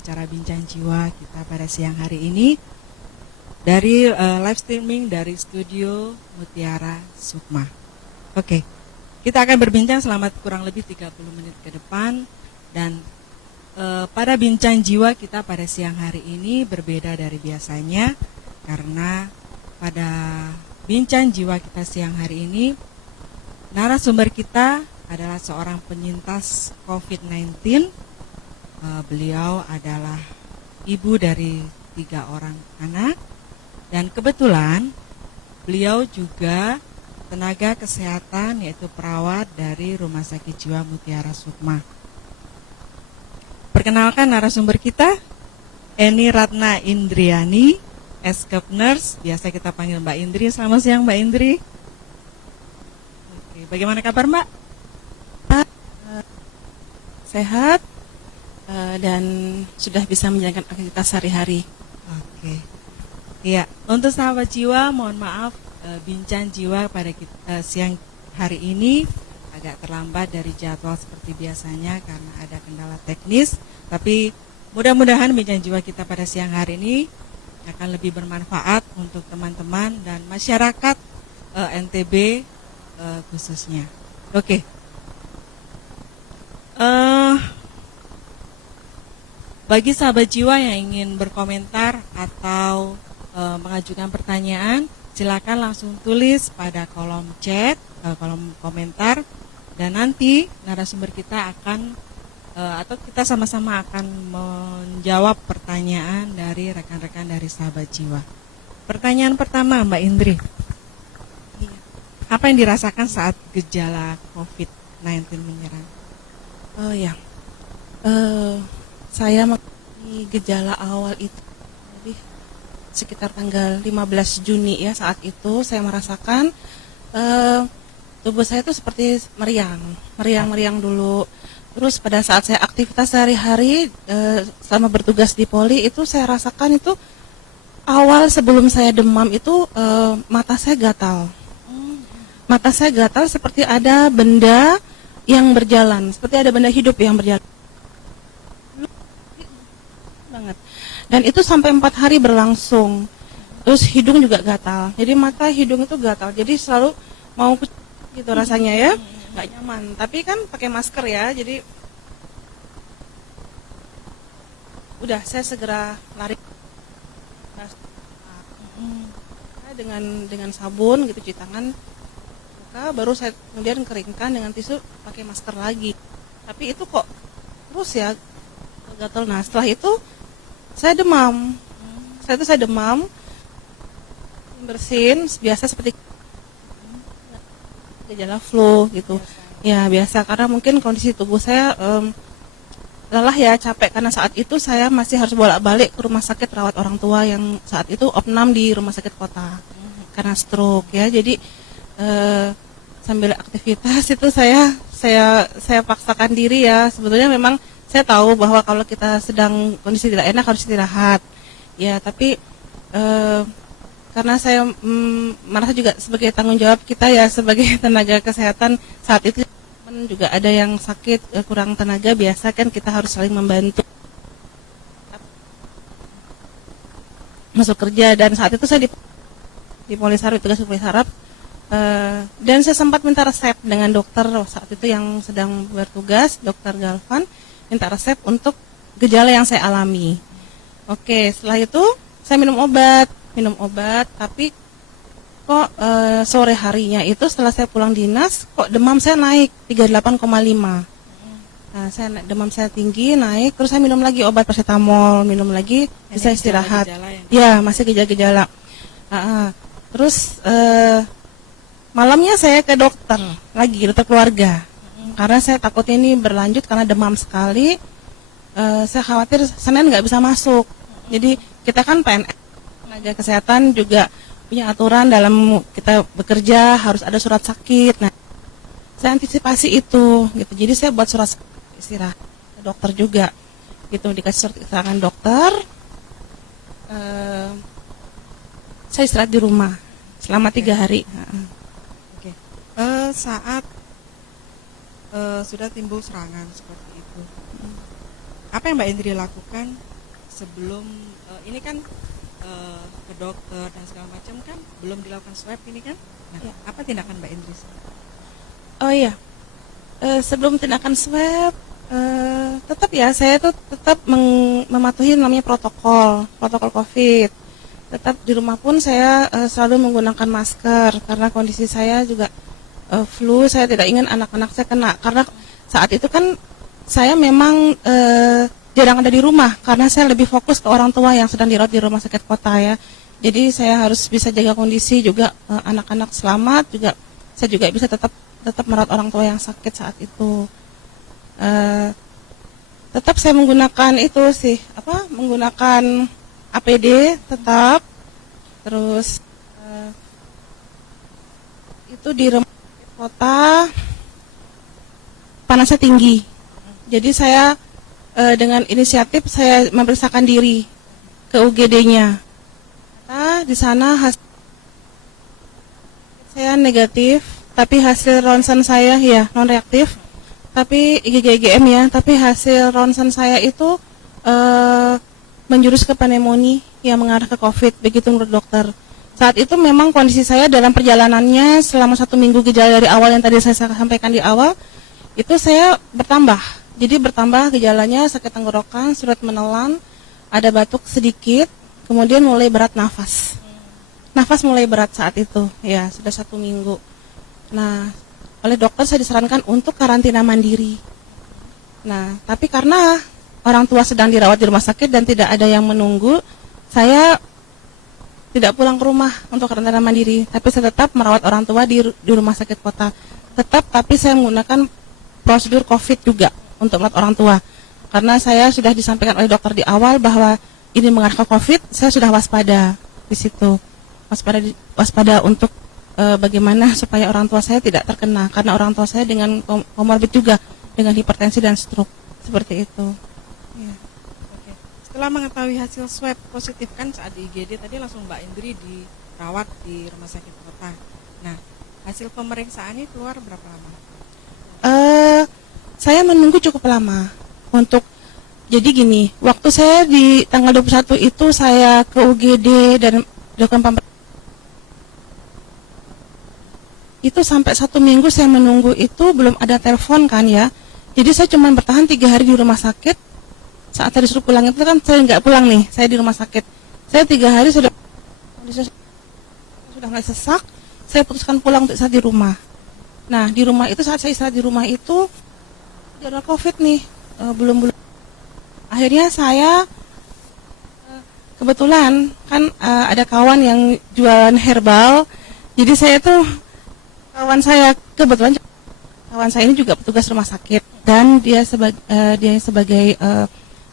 acara Bincang Jiwa kita pada siang hari ini dari live streaming dari studio Mutiara Sukma. Oke, kita akan berbincang selama kurang lebih 30 menit ke depan. Dan pada Bincang Jiwa kita pada siang hari ini berbeda dari biasanya, karena pada Bincang Jiwa kita siang hari ini narasumber kita adalah seorang penyintas COVID-19. Beliau adalah ibu dari 3 orang anak, dan kebetulan beliau juga tenaga kesehatan, yaitu perawat dari Rumah Sakit Jiwa Mutiara Sukma. Perkenalkan narasumber kita, Eni Ratna Indriani, Escape Nurse, biasa kita panggil Mbak Indri. Selamat siang Mbak Indri. Oke, bagaimana kabar Mbak? Sehat dan sudah bisa menjalankan aktivitas sehari-hari. Oke. Iya, untuk sahabat jiwa, mohon maaf Bincang Jiwa pada siang hari ini agak terlambat dari jadwal seperti biasanya karena ada kendala teknis. Tapi mudah-mudahan Bincang Jiwa kita pada siang hari ini akan lebih bermanfaat untuk teman-teman dan masyarakat NTB khususnya. Oke. Bagi sahabat jiwa yang ingin berkomentar atau mengajukan pertanyaan, silakan langsung tulis pada kolom chat, kolom komentar, dan nanti narasumber kita akan atau kita sama-sama akan menjawab pertanyaan dari rekan-rekan dari sahabat jiwa. Pertanyaan pertama, Mbak Indri. Apa yang dirasakan saat gejala COVID-19 menyerang? Oh ya, saya mengalami gejala awal itu jadi sekitar tanggal 15 Juni ya. Saat itu saya merasakan tubuh saya itu seperti meriang dulu. Terus pada saat saya aktivitas sehari-hari selama bertugas di Poli itu saya rasakan itu awal sebelum saya demam itu mata saya gatal. Mata saya gatal seperti ada benda yang berjalan, seperti ada benda hidup yang berjalan. Banget. Dan itu sampai 4 hari berlangsung. Terus hidung juga gatal. Jadi mata hidung itu gatal. Jadi selalu mau gitu rasanya ya, nggak nyaman. Tapi kan pakai masker ya. Jadi udah saya segera lari dengan sabun gitu, cuci tangan. Baru saya kemudian keringkan dengan tisu, pakai masker lagi. Tapi itu kok terus ya gatal. Nah setelah itu saya demam. Saya demam, bersin biasa seperti gejala flu gitu. Ya biasa, karena mungkin kondisi tubuh saya lelah ya, capek, karena saat itu saya masih harus bolak-balik ke rumah sakit rawat orang tua yang saat itu opnam di rumah sakit kota karena stroke ya. Jadi sambil aktivitas itu saya paksakan diri ya. Sebetulnya memang saya tahu bahwa kalau kita sedang kondisi tidak enak harus istirahat ya, tapi karena saya merasa juga sebagai tanggung jawab kita ya sebagai tenaga kesehatan, saat itu juga ada yang sakit, kurang tenaga, biasa kan kita harus saling membantu masuk kerja. Dan saat itu saya di Polisarap, tugas Polisarap. Dan saya sempat minta resep dengan dokter saat itu yang sedang bertugas, Dokter Galvan, minta resep untuk gejala yang saya alami. Oke, setelah itu saya minum obat, tapi kok sore harinya itu setelah saya pulang dinas, kok demam saya naik 38,5. Nah, demam saya tinggi, naik, terus saya minum lagi obat paracetamol, minum lagi, bisa istirahat. Ya, masih gejala-gejala. Terus malamnya saya ke dokter keluarga, karena saya takut ini berlanjut karena demam sekali. Saya khawatir Senin nggak bisa masuk. Jadi kita kan PNS, tenaga kesehatan juga punya aturan dalam kita bekerja harus ada surat sakit. Nah, saya antisipasi itu, gitu. Jadi saya buat surat istirahat ke dokter juga, gitu. Dikasih surat keterangan dokter. Saya istirahat di rumah selama 3 hari. Oke. Saat sudah timbul serangan seperti itu, apa yang Mbak Indri lakukan sebelum ini kan ke dokter dan segala macam kan belum dilakukan swab ini kan? Nah, Ya. apa tindakan Mbak Indri? Oh iya, sebelum tindakan swab, tetap ya saya tuh tetap mematuhi namanya protokol COVID. Tetap di rumah pun saya selalu menggunakan masker karena kondisi saya juga flu. Saya tidak ingin anak-anak saya kena karena saat itu kan saya memang jarang ada di rumah karena saya lebih fokus ke orang tua yang sedang dirawat di rumah sakit kota ya. Jadi saya harus bisa jaga kondisi juga anak-anak selamat juga. Saya juga bisa tetap merawat orang tua yang sakit saat itu. Tetap saya menggunakan itu sih menggunakan APD tetap. Terus itu di rumah sakit kota panasnya tinggi. Jadi saya dengan inisiatif saya memeriksakan diri ke UGD-nya. Di sana hasil saya negatif, tapi hasil ronsen saya ya non reaktif. Tapi IgG-IgM ya, tapi hasil ronsen saya itu menjurus ke pneumonia yang mengarah ke COVID, begitu menurut dokter. Saat itu memang kondisi saya dalam perjalanannya selama 1 minggu gejala dari awal yang tadi saya sampaikan di awal, itu saya bertambah. Jadi bertambah gejalanya sakit tenggorokan, sulit menelan, ada batuk sedikit, kemudian mulai berat nafas. Nafas mulai berat saat itu, ya sudah 1 minggu. Nah, oleh dokter saya disarankan untuk karantina mandiri. Nah, tapi karena orang tua sedang dirawat di rumah sakit dan tidak ada yang menunggu, saya tidak pulang ke rumah untuk karantina mandiri, tapi saya tetap merawat orang tua di rumah sakit kota. Tetap, tapi saya menggunakan prosedur COVID juga untuk merawat orang tua. Karena saya sudah disampaikan oleh dokter di awal bahwa ini mengarah ke COVID, saya sudah waspada di situ. Waspada untuk bagaimana supaya orang tua saya tidak terkena, karena orang tua saya dengan komorbid juga, dengan hipertensi dan stroke, seperti itu. Ya. Oke. Setelah mengetahui hasil swab positif kan saat di IGD tadi langsung Mbak Indri dirawat di rumah sakit kota. Nah, hasil pemeriksaan ini keluar berapa lama? Saya menunggu cukup lama untuk, jadi gini, waktu saya di tanggal 21 itu saya ke UGD dan dilakukan pemeriksaan. Itu sampai 1 minggu saya menunggu itu belum ada telepon kan ya. Jadi saya cuma bertahan 3 hari di rumah sakit. Saat saya disuruh pulang itu kan saya nggak pulang nih, saya di rumah sakit. Saya 3 hari sudah mulai sesak. Saya putuskan pulang untuk istirahat di rumah. Nah di rumah itu saat saya istirahat di rumah itu ada COVID nih, belum. Akhirnya saya kebetulan kan ada kawan yang jualan herbal. Jadi saya tuh kawan saya ini juga petugas rumah sakit dan dia sebagai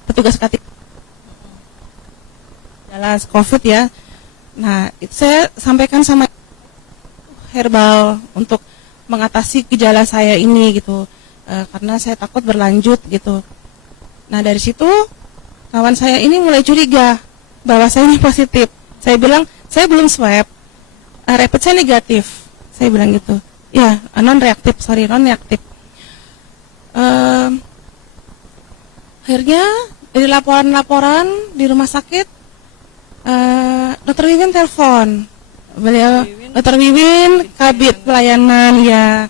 petugas KTP jelas COVID ya. Nah itu saya sampaikan sama herbal untuk mengatasi gejala saya ini gitu, karena saya takut berlanjut gitu. Nah dari situ kawan saya ini mulai curiga bahwa saya ini positif. Saya bilang saya belum swab, rapid saya negatif. Saya bilang gitu, ya non reaktif. Akhirnya dari laporan di rumah sakit, Dokter Wiwin telepon, Dokter Wiwin kabit pelayanan ya,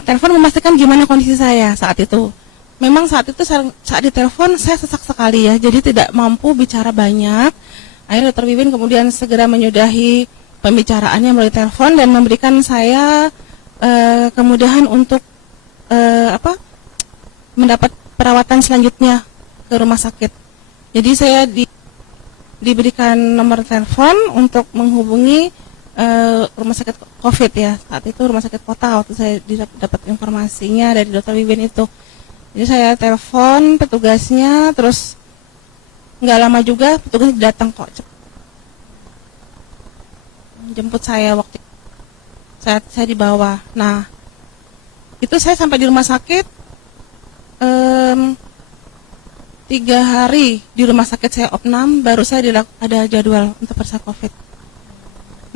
telepon memastikan gimana kondisi saya saat itu. Memang saat itu saat ditelepon saya sesak sekali ya, jadi tidak mampu bicara banyak. Akhirnya Dokter Wiwin kemudian segera menyudahi pembicaraannya melalui telepon dan memberikan saya kemudahan untuk mendapat perawatan selanjutnya ke rumah sakit. Jadi saya diberikan nomor telepon untuk menghubungi rumah sakit COVID ya. Saat itu rumah sakit kota waktu saya dapat informasinya dari Dokter Wiwin itu. Jadi saya telepon petugasnya, terus nggak lama juga petugas datang kok. Jemput saya waktu saat saya di bawah. Nah, itu saya sampai di rumah sakit 3 hari di rumah sakit saya opnam, baru saya ada jadwal untuk periksa COVID.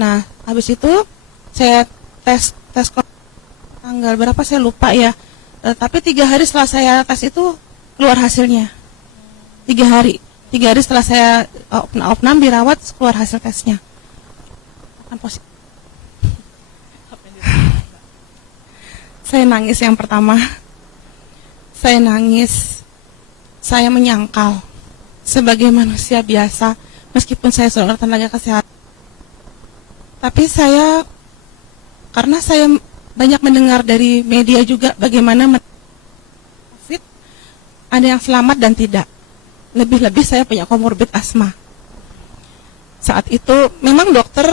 Nah, habis itu saya tes COVID tanggal berapa saya lupa ya. Tapi 3 hari setelah saya tes itu keluar hasilnya 3 hari setelah saya opnam dirawat, keluar hasil tesnya kan positif. Saya nangis yang pertama. Saya nangis. Saya menyangkal sebagai manusia biasa, meskipun saya seorang tenaga kesehatan. Tapi karena saya banyak mendengar dari media juga bagaimana COVID, ada yang selamat dan tidak. Lebih-lebih saya punya komorbid asma. Saat itu memang dokter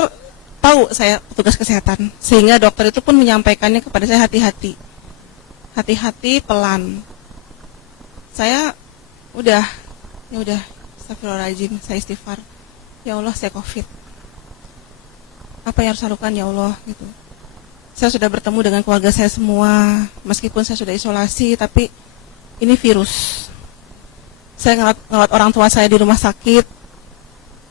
tahu saya petugas kesehatan, sehingga dokter itu pun menyampaikannya kepada saya, hati-hati, pelan. Saya udah, astagfirullahaladzim, saya istighfar, ya Allah saya COVID, apa yang harus saya lakukan ya Allah gitu. Saya sudah bertemu dengan keluarga saya semua, meskipun saya sudah isolasi, tapi ini virus. Saya ngerawat orang tua saya di rumah sakit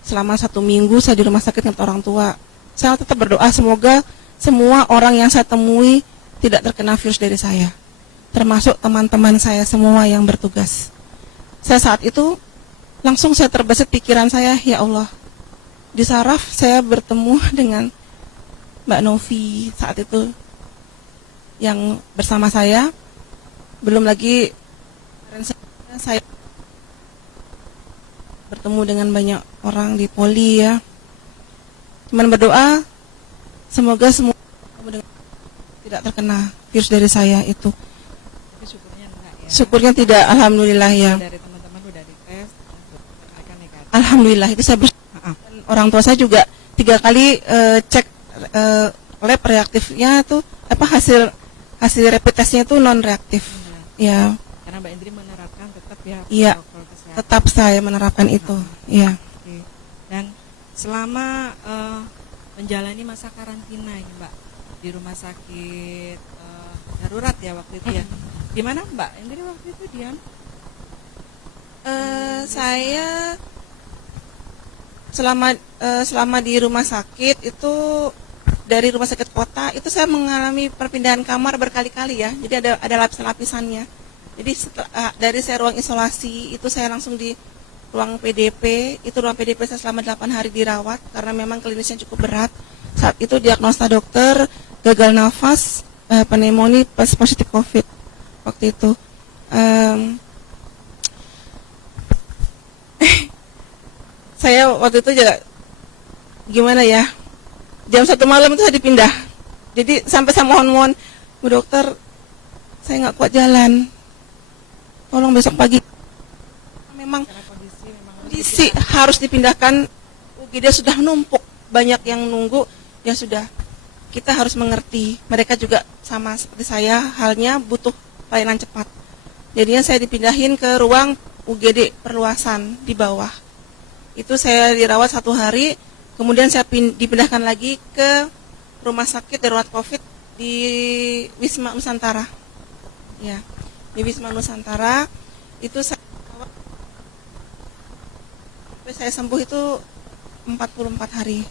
selama 1 minggu. Saya di rumah sakit ngerawat orang tua. Saya tetap berdoa semoga semua orang yang saya temui tidak terkena virus dari saya, termasuk teman-teman saya semua yang bertugas. Saya saat itu langsung saya terbesit pikiran saya, ya Allah, di saraf saya bertemu dengan Mbak Novi saat itu yang bersama saya. Belum lagi saya bertemu dengan banyak orang di poli ya. Cuman berdoa semoga semua tidak terkena virus dari saya itu. Tapi syukurnya enggak ya. Syukurnya tidak, alhamdulillah ya. Dari teman-teman udah dites, akan negatif. Alhamdulillah itu saya orang tua saya juga 3 kali cek lab reaktifnya tuh hasil rapid testnya itu non reaktif. Ya. Karena Mbak Indri menerapkan tetap ya Iya, protokol kesehatan. tetap saya menerapkan itu. Iya. Oke. Dan selama menjalani masa karantina ini Mbak di rumah sakit darurat ya waktu itu ya. Gimana Mbak Indri waktu itu diam? Saya selama di rumah sakit itu, dari rumah sakit kota itu saya mengalami perpindahan kamar berkali-kali ya. Jadi ada lapis-lapisannya. Jadi dari saya ruang isolasi itu saya langsung di ruang PDP. Itu ruang PDP saya selama 8 hari dirawat karena memang klinisnya cukup berat. Saat itu diagnosa dokter gagal nafas, pneumonia plus positif COVID waktu itu. Saya waktu itu juga gimana ya, jam 1 malam itu saya dipindah. Jadi sampai saya mohon-mohon, Bu dokter, saya nggak kuat jalan, tolong besok pagi. Memang kondisi harus dipindahkan, UGD sudah numpuk, banyak yang nunggu, ya sudah, kita harus mengerti. Mereka juga sama seperti saya, halnya butuh pelayanan cepat. Jadinya saya dipindahin ke ruang UGD perluasan di bawah. Itu saya dirawat 1 hari, kemudian saya dipindahkan lagi ke rumah sakit darurat COVID di Wisma Nusantara. Ya, di Wisma Nusantara itu saya sembuh itu 44 hari.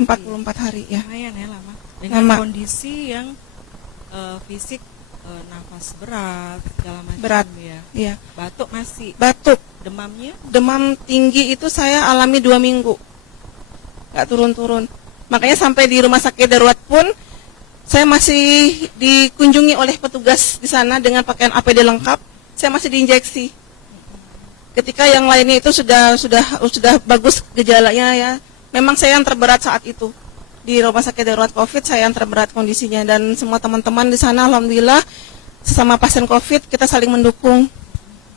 44 hari ya. Lumayan ya lama. Dengan lama. Kondisi yang fisik, nafas berat, segala macam Berat. ya. Iya. Batuk masih. Batuk. Demamnya? Demam tinggi itu saya alami 2 minggu, nggak turun-turun. Makanya sampai di rumah sakit darurat pun saya masih dikunjungi oleh petugas di sana dengan pakaian APD lengkap. Saya masih diinjeksi. Ketika yang lainnya itu sudah bagus gejalanya ya. Memang saya yang terberat saat itu di rumah sakit darurat COVID. Saya yang terberat kondisinya, dan semua teman-teman di sana alhamdulillah sesama pasien COVID kita saling mendukung.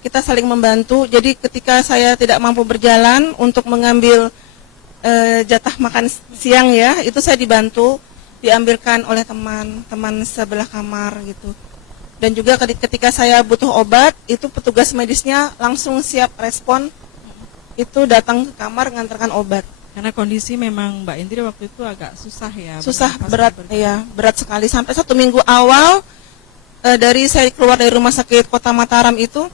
Kita saling membantu. Jadi ketika saya tidak mampu berjalan untuk mengambil jatah makan siang ya, itu saya dibantu, diambilkan oleh teman sebelah kamar gitu. Dan juga ketika saya butuh obat, itu petugas medisnya langsung siap respon, itu datang ke kamar mengantarkan obat. Karena kondisi memang Mbak Indri waktu itu agak susah ya. Susah, berat ya, berat sekali. Sampai 1 minggu awal dari saya keluar dari rumah sakit Kota Mataram itu,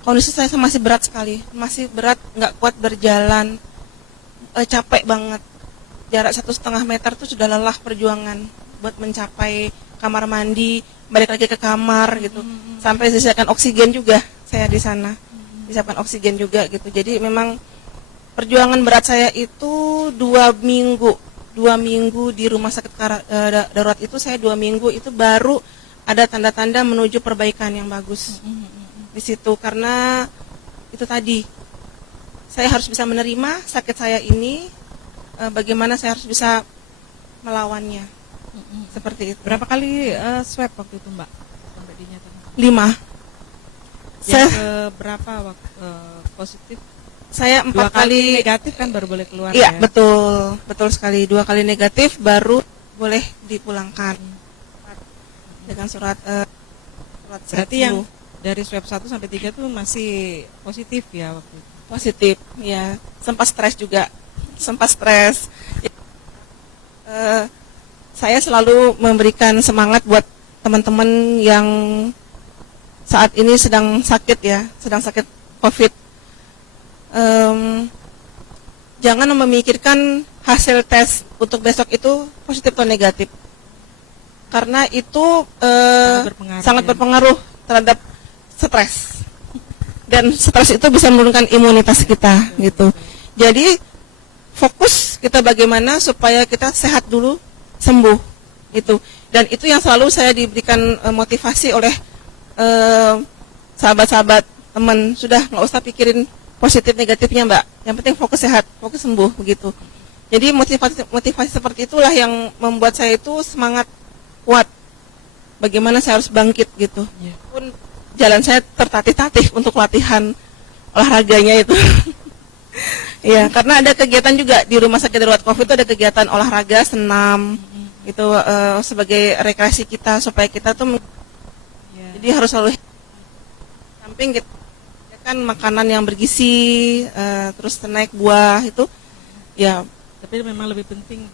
kondisi saya masih berat sekali, masih berat, nggak kuat berjalan, capek banget. Jarak 1,5 meter itu sudah lelah perjuangan buat mencapai kamar mandi, balik lagi ke kamar gitu. Sampai disediakan oksigen juga saya di sana. disiapkan oksigen juga gitu. Jadi memang perjuangan berat saya itu 2 minggu di rumah sakit darurat itu, saya 2 minggu itu baru ada tanda-tanda menuju perbaikan yang bagus di situ. Karena itu tadi, saya harus bisa menerima sakit saya ini, bagaimana saya harus bisa melawannya. Seperti itu. Berapa kali swab waktu itu Mbak sampai dinyatakan? 5. Yang berapa waktu positif? Saya 4 2 kali kali negatif kan baru boleh keluar Iya, ya? betul sekali. 2 kali negatif baru boleh dipulangkan dengan surat Berarti yang dari swab 1 sampai 3 tuh masih positif ya waktu itu? positif, ya. Sempat stres juga, saya selalu memberikan semangat buat teman-teman yang saat ini sedang sakit COVID. Jangan memikirkan hasil tes untuk besok itu positif atau negatif, karena itu sangat berpengaruh terhadap stres, dan stres itu bisa menurunkan imunitas kita gitu. Jadi fokus kita bagaimana supaya kita sehat dulu, sembuh itu. Dan itu yang selalu saya diberikan motivasi oleh sahabat-sahabat teman. Sudah nggak usah pikirin positif negatifnya Mbak, yang penting fokus sehat, fokus sembuh begitu. Jadi motivasi seperti itulah yang membuat saya itu semangat kuat, bagaimana saya harus bangkit gitu. Pun jalan saya tertatih-tatih untuk latihan olahraganya itu. Ya, karena ada kegiatan juga di rumah sakit darurat COVID itu, ada kegiatan olahraga, senam itu sebagai rekreasi kita supaya kita tuh jadi harus selalu samping kita kan makanan yang bergizi, terus snack, buah itu ya. Tapi memang lebih penting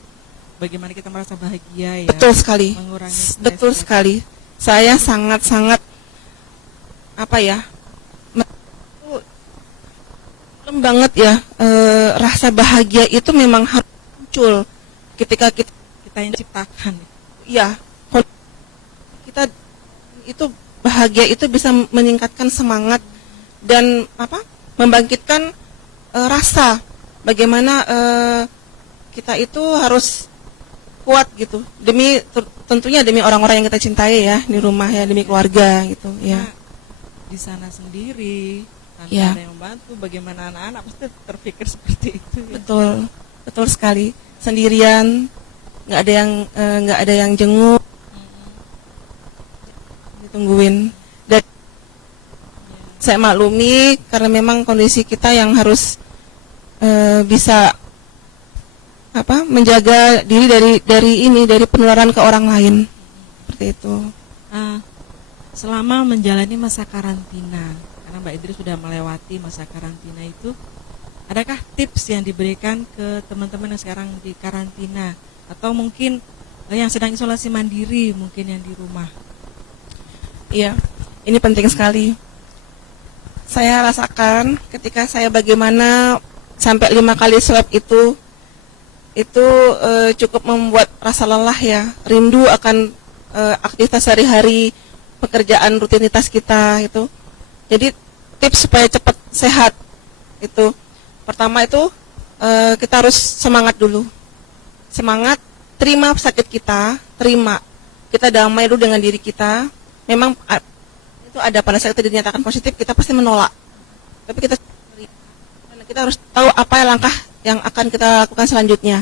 bagaimana kita merasa bahagia ya. Betul sekali. Mengurangi stres, betul ya. sekali. Saya sangat banget ya, rasa bahagia itu memang harus muncul ketika kita yang ciptakan. Ya, kita itu bahagia itu bisa meningkatkan semangat dan membangkitkan rasa bagaimana kita itu harus kuat gitu, tentunya demi orang-orang yang kita cintai ya, di rumah ya, demi keluarga gitu ya. Di sana sendiri tanpa ya. Ada yang membantu, bagaimana anak-anak pasti terpikir seperti itu ya? Betul sekali, sendirian, nggak ada yang jenguk, ditungguin. Dan saya maklumi karena memang kondisi kita yang harus bisa menjaga diri dari penularan ke orang lain, seperti itu. Selama menjalani masa karantina, karena Mbak Idris sudah melewati masa karantina itu, adakah tips yang diberikan ke teman-teman yang sekarang di karantina atau mungkin yang sedang isolasi mandiri, mungkin yang di rumah? Iya, ini penting sekali. Saya rasakan ketika saya bagaimana sampai 5 kali swab itu cukup membuat rasa lelah ya, rindu akan aktivitas sehari-hari, pekerjaan rutinitas kita itu. Jadi tips supaya cepat sehat itu, pertama itu kita harus semangat dulu. Semangat, terima sakit kita damai dulu dengan diri kita. Memang itu ada, pada saat kita dinyatakan positif kita pasti menolak, tapi kita harus tahu apa langkah yang akan kita lakukan selanjutnya.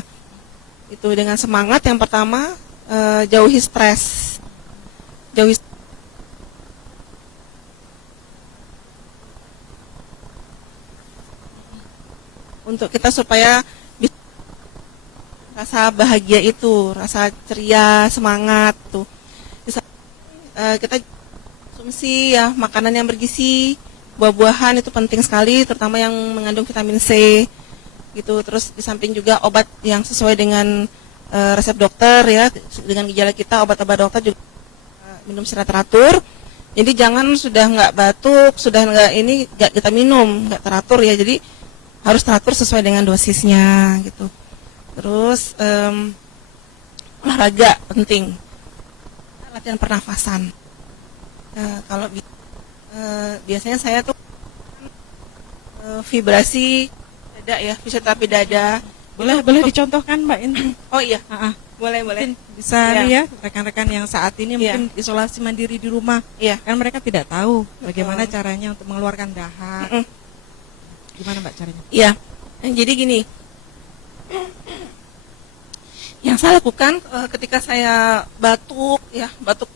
Itu dengan semangat, yang pertama jauhi stres, untuk kita supaya bisa rasa bahagia itu, rasa ceria, semangat tuh. Kita konsumsi ya makanan yang bergizi, buah-buahan itu penting sekali, terutama yang mengandung vitamin C gitu. Terus di samping juga obat yang sesuai dengan resep dokter ya, dengan gejala kita, obat-obat dokter juga minum secara teratur. Jadi jangan sudah nggak batuk, sudah nggak kita minum nggak teratur ya. Jadi harus teratur sesuai dengan dosisnya gitu. Terus olahraga penting, latihan pernafasan. Kalau biasanya saya tuh vibrasi dada ya, fisioterapi dada. Boleh dicontohkan Mbak Indri? Oh iya, Ah, ah. boleh. Mungkin bisa Iya. nih ya rekan-rekan yang saat ini Iya. mungkin isolasi mandiri di rumah, Iya. kan mereka tidak tahu bagaimana caranya untuk mengeluarkan dahak. Mm-mm. Gimana Mbak caranya? Iya. Jadi gini, yang saya lakukan ketika saya batuk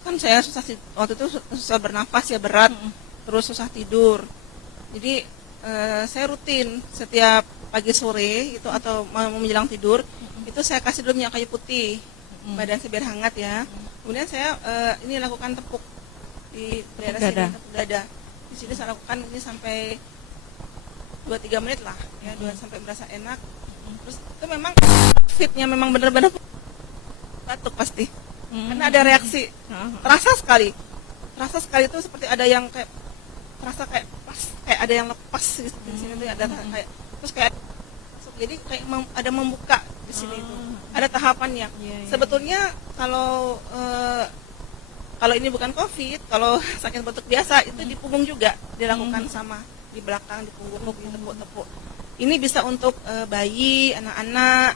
kan saya waktu itu susah bernafas ya, berat, terus susah tidur. Jadi saya rutin setiap pagi sore itu atau mau menjelang tidur itu saya kasih dulu minyak kayu putih, badan saya biar hangat ya. Kemudian saya ini lakukan tepuk di daerah sini, tepuk dada. Di sini saya lakukan ini sampai 2-3 menit lah ya, sampai berasa enak. Terus itu memang fitnya memang benar-benar batuk pasti, karena ada reaksi, terasa sekali itu seperti ada yang kayak terasa kayak pas, kayak ada yang lepas gitu, di sini tuh ada kayak, terus kayak jadi kayak ada membuka di sini itu, ada tahapannya. Sebetulnya kalau ini bukan COVID, kalau sakit batuk biasa itu di punggung juga dilakukan sama, di belakang, di punggung, ditepuk-tepuk. Ini bisa untuk bayi, anak-anak,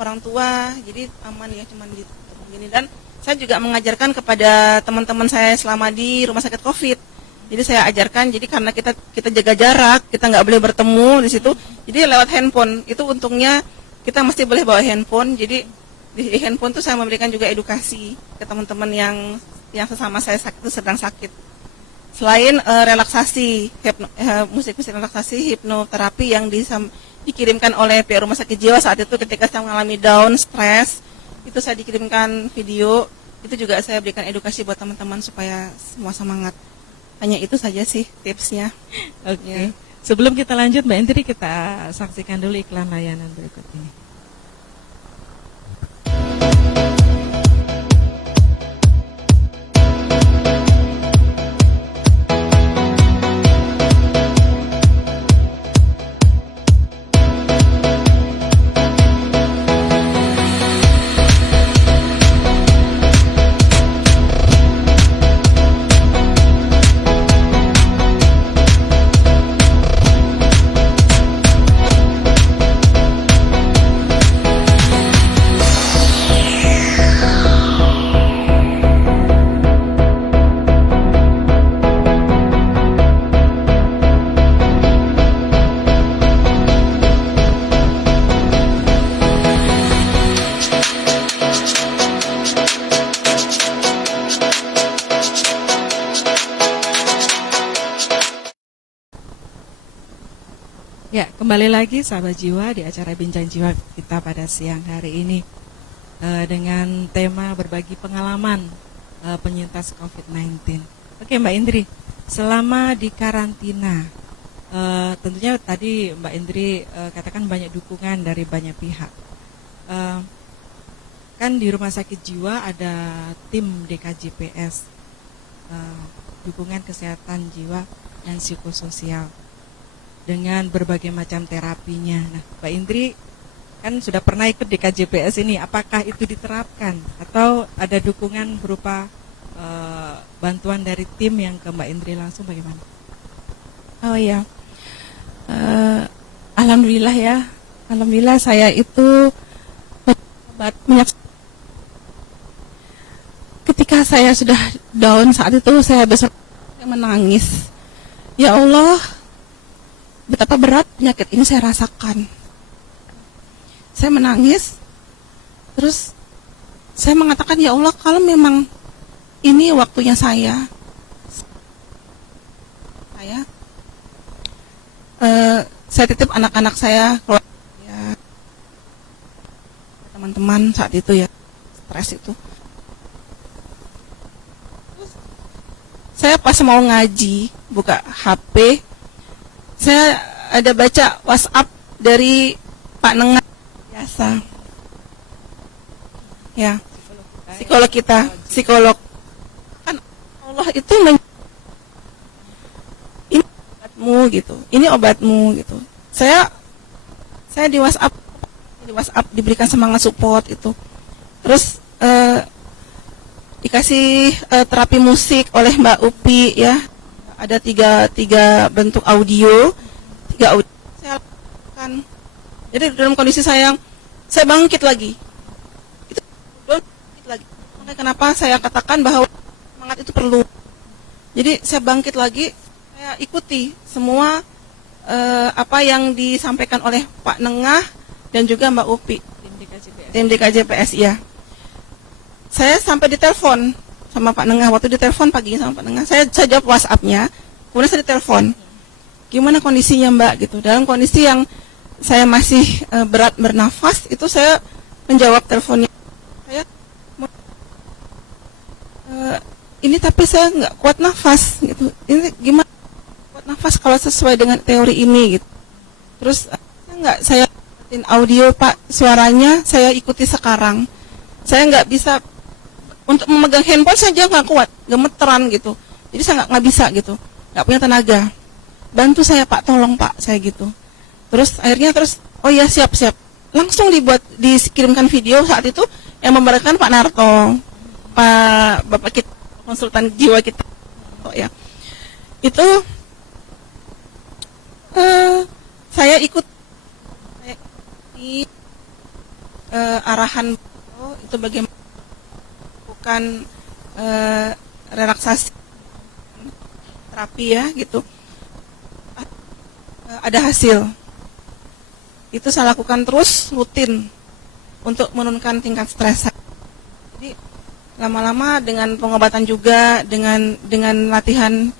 orang tua, jadi aman ya, cuman di begini. Dan saya juga mengajarkan kepada teman-teman saya selama di rumah sakit COVID. Jadi saya ajarkan, jadi karena kita jaga jarak, kita nggak boleh bertemu di situ. Jadi lewat handphone itu untungnya kita mesti boleh bawa handphone. Jadi di handphone tuh saya memberikan juga edukasi ke teman-teman yang sesama saya sedang sakit. Selain relaksasi, musik relaksasi, hipnoterapi yang dikirimkan oleh pihak rumah sakit jiwa saat itu ketika saya mengalami down, stres, itu saya dikirimkan video, itu juga saya berikan edukasi buat teman-teman supaya semua semangat. Hanya itu saja sih tipsnya. Oke. Sebelum kita lanjut Mbak Indri, kita saksikan dulu iklan layanan berikut ini. Ya, kembali lagi sahabat jiwa di acara Bincang Jiwa kita pada siang hari ini dengan tema berbagi pengalaman penyintas COVID-19. Oke Mbak Indri, selama di karantina, tentunya tadi Mbak Indri katakan banyak dukungan dari banyak pihak. Kan di rumah sakit jiwa ada tim DKJPS, dukungan kesehatan jiwa dan psikososial, dengan berbagai macam terapinya. Nah, Mbak Indri kan sudah pernah ikut di KJPS ini, apakah itu diterapkan atau ada dukungan berupa bantuan dari tim yang ke Mbak Indri langsung, bagaimana? Oh iya, alhamdulillah saya itu ketika saya sudah down saat itu saya besar menangis. Ya Allah, betapa berat penyakit ini saya rasakan. Saya menangis, terus saya mengatakan, ya Allah, kalau memang ini waktunya saya titip anak-anak saya, keluarga, teman-teman saat itu ya, stres itu. Terus, saya pas mau ngaji, buka HP, saya ada baca WhatsApp dari Pak Nengat biasa. Ya, psikolog kan Allah itu ini obatmu gitu. Saya di WhatsApp diberikan semangat support itu. Terus dikasih terapi musik oleh Mbak Upi ya. Ada tiga bentuk audio, 3 audio saya lakukan. Jadi dalam kondisi saya bangkit lagi. Itu bangkit lagi. Makanya kenapa saya katakan bahwa semangat itu perlu. Jadi saya bangkit lagi, saya ikuti semua apa yang disampaikan oleh Pak Nengah dan juga Mbak Upi, tim DKJPS ya. Saya sampai ditelepon sama Pak Nengah, waktu ditelepon pagi sama Pak Nengah, saya jawab WhatsApp-nya, kemudian saya ditelepon. Gimana kondisinya Mbak gitu. Dalam kondisi yang saya masih berat bernafas, itu saya menjawab teleponnya. Saya ini tapi saya nggak kuat nafas gitu. Ini gimana kuat nafas kalau sesuai dengan teori ini gitu. Terus saya audio Pak, suaranya saya ikuti sekarang. Saya nggak bisa untuk memegang handphone saja, nggak kuat, gemeteran gitu. Jadi saya nggak bisa gitu, nggak punya tenaga. Bantu saya Pak, tolong Pak, saya gitu. Terus akhirnya oh ya siap, langsung dikirimkan video saat itu yang memberikan Pak Narto, Pak Bapak kita konsultan jiwa kita, ya. Itu saya ikut arahan itu bagaimana bukan relaksasi terapi ya gitu. Ada hasil. Itu saya lakukan terus rutin untuk menurunkan tingkat stres. Jadi lama-lama dengan pengobatan juga, dengan latihan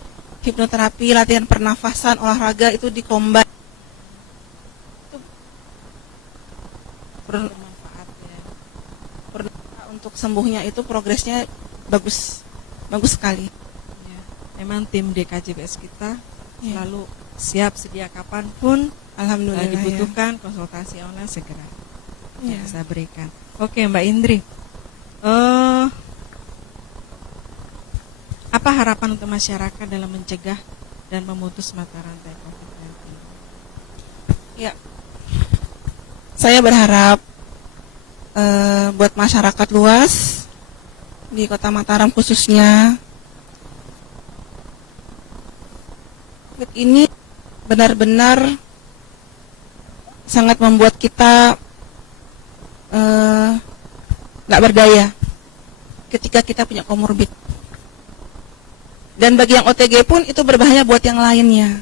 hipnoterapi, latihan pernafasan, olahraga itu dikombat. Itu bermanfaat ya. Untuk sembuhnya itu progresnya bagus sekali. Ya, memang tim DKJPS kita selalu siap sedia kapanpun alhamdulillah dibutuhkan konsultasi online segera bisa berikan. Oke Mbak Indri, apa harapan untuk masyarakat dalam mencegah dan memutus mata rantai COVID-19? Ya, saya berharap buat masyarakat luas di Kota Mataram khususnya, COVID ini benar-benar sangat membuat kita nggak berdaya ketika kita punya komorbid. Dan bagi yang OTG pun itu berbahaya buat yang lainnya.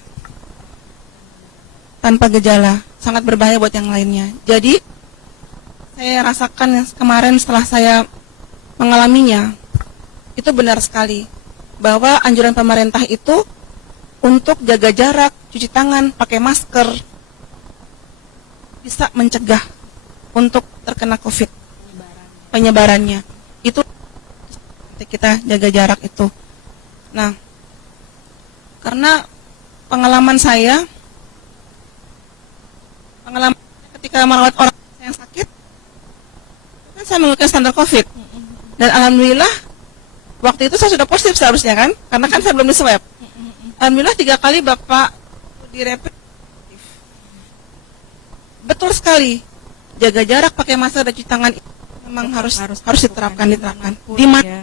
Tanpa gejala, sangat berbahaya buat yang lainnya. Jadi saya rasakan kemarin setelah saya mengalaminya, itu benar sekali bahwa anjuran pemerintah itu untuk jaga jarak, cuci tangan, pakai masker, bisa mencegah untuk terkena COVID, penyebarannya. Itu kita jaga jarak itu. Nah, karena pengalaman ketika merawat orang yang sakit, kan saya menggunakan standar COVID. Dan alhamdulillah, waktu itu saya sudah positif seharusnya kan, karena kan saya belum di swab. Alhamdulillah 3 kali Bapak di rapid. Betul sekali, jaga jarak, pakai masker dan cuci tangan memang harus diterapkan. Di mana? Ya.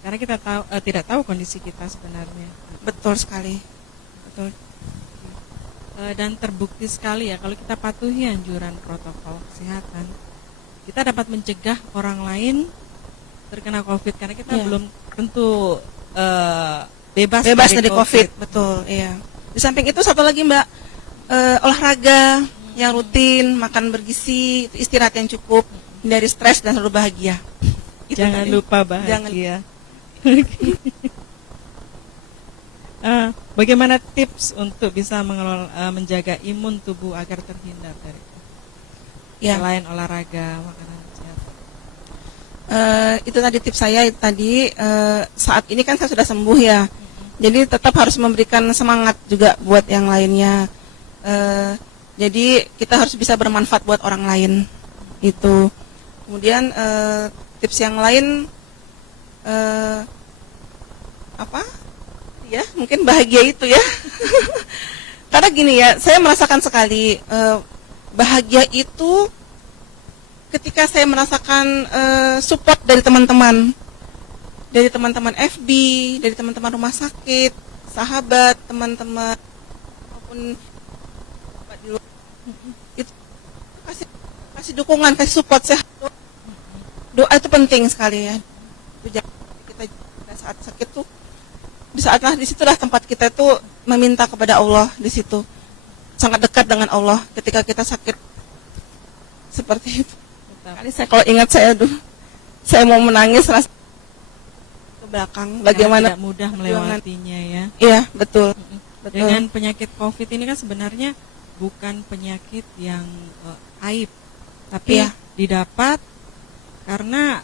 Karena kita tidak tahu kondisi kita sebenarnya. Betul sekali, betul. Dan terbukti sekali ya kalau kita patuhi anjuran protokol kesehatan, kita dapat mencegah orang lain terkena COVID karena kita belum tentu bebas dari COVID. Betul, iya. Di samping itu satu lagi Mbak, olahraga yang rutin, makan bergizi, istirahat yang cukup, hindari stres dan selalu bahagia. Jangan lupa bahagia. Bagaimana tips untuk bisa menjaga imun tubuh agar terhindar dari selain olahraga, makanan sehat? Itu tadi tips saya tadi. Saat ini kan saya sudah sembuh ya, jadi tetap harus memberikan semangat juga buat yang lainnya. Jadi kita harus bisa bermanfaat buat orang lain itu. Kemudian tips yang lain apa? Ya mungkin bahagia itu ya. Karena gini ya, saya merasakan sekali bahagia itu ketika saya merasakan support dari teman-teman FB, dari teman-teman rumah sakit, sahabat, teman-teman maupun Itu kasih kasih dukungan, kasih support sehat. Doa itu penting sekali ya. Itu jangan kita pada saat sakit tuh di situlah tempat kita tuh meminta kepada Allah di situ. Sangat dekat dengan Allah ketika kita sakit seperti itu. Kali saya kalau ingat saya mau menangis ke belakang. Bagaimana tidak mudah melewatinya ya. Iya, betul. Betul. Dengan penyakit COVID ini kan sebenarnya bukan penyakit yang aib, tapi Iya. didapat karena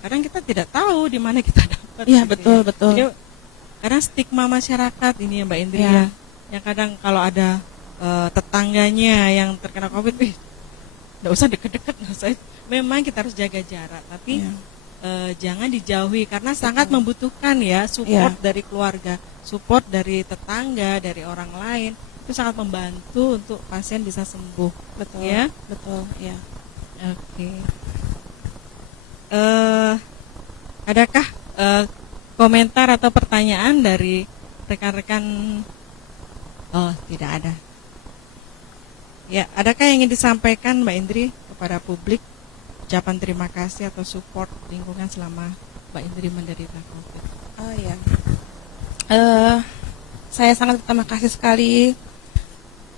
kadang kita tidak tahu di mana kita dapat. Iya, gitu betul, ya. betul. Jadi, karena stigma masyarakat ini ya Mbak Indri Iya. ya, yang kadang kalau ada tetangganya yang terkena COVID, nggak usah deket-deket, nggak usah. Memang kita harus jaga jarak, tapi Iya. jangan dijauhi karena sangat membutuhkan ya support Iya. dari keluarga, support dari tetangga, dari orang lain, itu sangat membantu untuk pasien bisa sembuh. Betul. Ya. Betul, ya. Oke. Adakah komentar atau pertanyaan dari rekan-rekan? Oh, tidak ada. Ya, adakah yang ingin disampaikan Mbak Indri kepada publik? Ucapan terima kasih atau support lingkungan selama Mbak Indri menderita COVID. Oh ya. Saya sangat berterima kasih sekali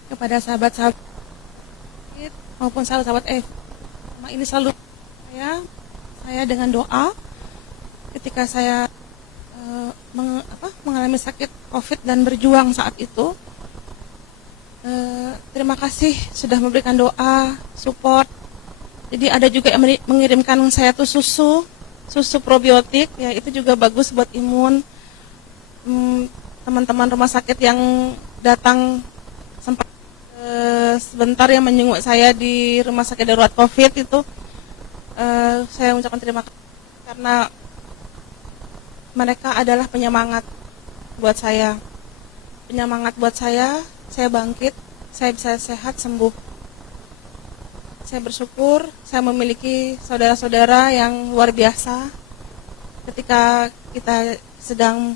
kepada sahabat-sahabat maupun sahabat-sahabat ini selalu saya dengan doa ketika saya mengalami sakit COVID dan berjuang saat itu. Terima kasih sudah memberikan doa, support. Jadi ada juga yang mengirimkan saya tuh susu probiotik, ya itu juga bagus buat imun. Teman-teman rumah sakit yang datang sempat sebentar yang menjenguk saya di rumah sakit darurat COVID itu, saya mengucapkan terima kasih karena mereka adalah penyemangat buat saya. Penyemangat buat saya bangkit, saya bisa sehat, sembuh. Saya bersyukur saya memiliki saudara-saudara yang luar biasa. Ketika kita sedang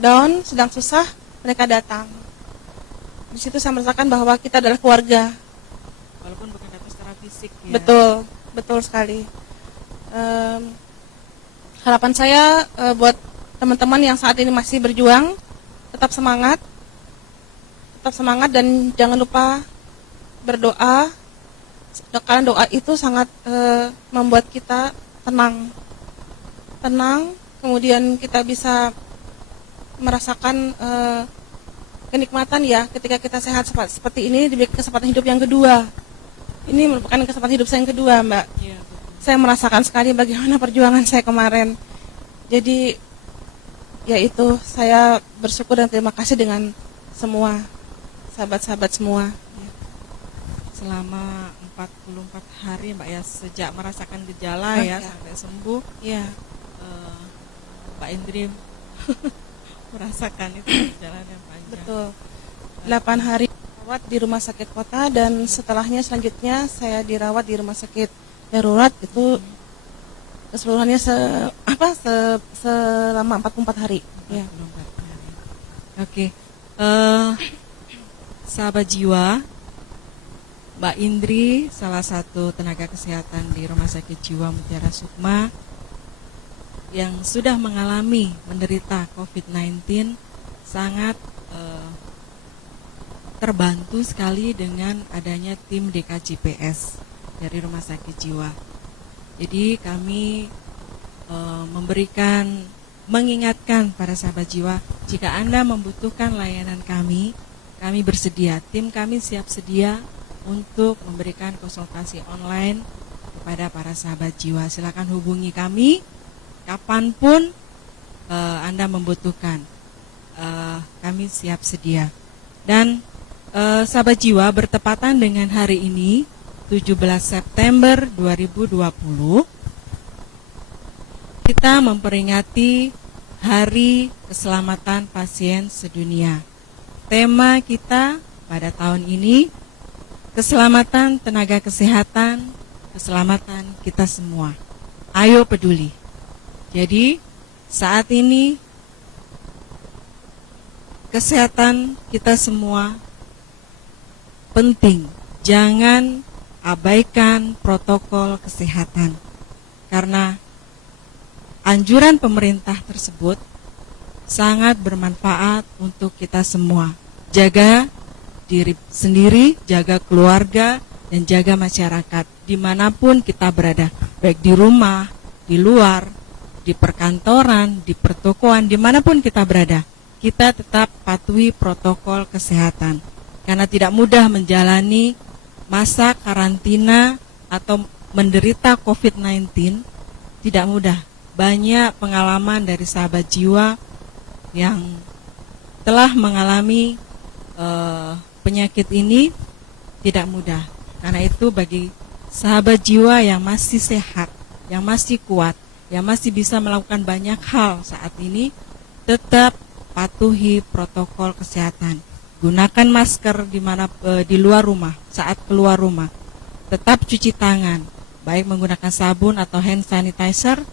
down, sedang susah, mereka datang. Di situ saya merasakan bahwa kita adalah keluarga. Walaupun bukan datang secara fisik ya. Betul, betul sekali. Harapan saya buat teman-teman yang saat ini masih berjuang, tetap semangat dan jangan lupa berdoa. Karena doa itu sangat membuat kita tenang, kemudian kita bisa merasakan kenikmatan ya ketika kita sehat seperti ini, diberi kesempatan hidup yang kedua. Ini merupakan kesempatan hidup saya yang kedua, Mbak. Iya, betul. Saya merasakan sekali bagaimana perjuangan saya kemarin. Jadi yaitu saya bersyukur dan terima kasih dengan semua sahabat-sahabat semua. Selama 44 hari Mbak ya, sejak merasakan gejala ya sampai sembuh. Iya. Mbak Indri merasakan itu perjalanan yang panjang. Betul. 8 hari dirawat di rumah sakit kota dan setelahnya selanjutnya saya dirawat di rumah sakit darurat itu keseluruhannya selama 44 hari. 44 hari. Oke. Sahabat jiwa, Mbak Indri salah satu tenaga kesehatan di Rumah Sakit Jiwa Mutiara Sukma yang sudah menderita COVID-19, sangat terbantu sekali dengan adanya tim DKJPS dari Rumah Sakit Jiwa. Jadi kami mengingatkan para sahabat jiwa, jika Anda membutuhkan layanan kami bersedia, tim kami siap sedia untuk memberikan konsultasi online kepada para sahabat jiwa. Silakan hubungi kami kapanpun Anda membutuhkan. Kami siap sedia. Dan sahabat jiwa, bertepatan dengan hari ini 17 September 2020, kita memperingati Hari Keselamatan Pasien Sedunia. Tema kita pada tahun ini, keselamatan tenaga kesehatan, keselamatan kita semua. Ayo peduli. Jadi saat ini kesehatan kita semua penting jangan abaikan protokol kesehatan. Karena anjuran pemerintah tersebut sangat bermanfaat untuk kita semua. Jaga diri sendiri, jaga keluarga, dan jaga masyarakat dimanapun kita berada, baik di rumah, di luar, di perkantoran, di pertokoan, dimanapun kita berada. Kita tetap patuhi protokol kesehatan, karena tidak mudah menjalani masa karantina atau menderita COVID-19, tidak mudah. Banyak pengalaman dari sahabat jiwa yang telah mengalami penyakit ini tidak mudah. Karena itu bagi sahabat jiwa yang masih sehat, yang masih kuat, yang masih bisa melakukan banyak hal saat ini, tetap patuhi protokol kesehatan. Gunakan masker di luar rumah, saat keluar rumah. Tetap cuci tangan, baik menggunakan sabun atau hand sanitizer,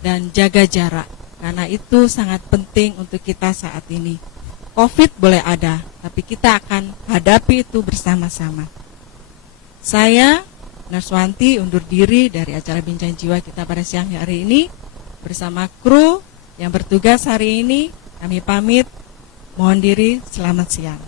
dan jaga jarak. Karena itu sangat penting untuk kita saat ini. COVID boleh ada, tapi kita akan hadapi itu bersama-sama. Saya, Narswanti, undur diri dari acara Bincang Jiwa kita pada siang hari ini. Bersama kru yang bertugas hari ini, kami pamit. Mohon diri, selamat siang.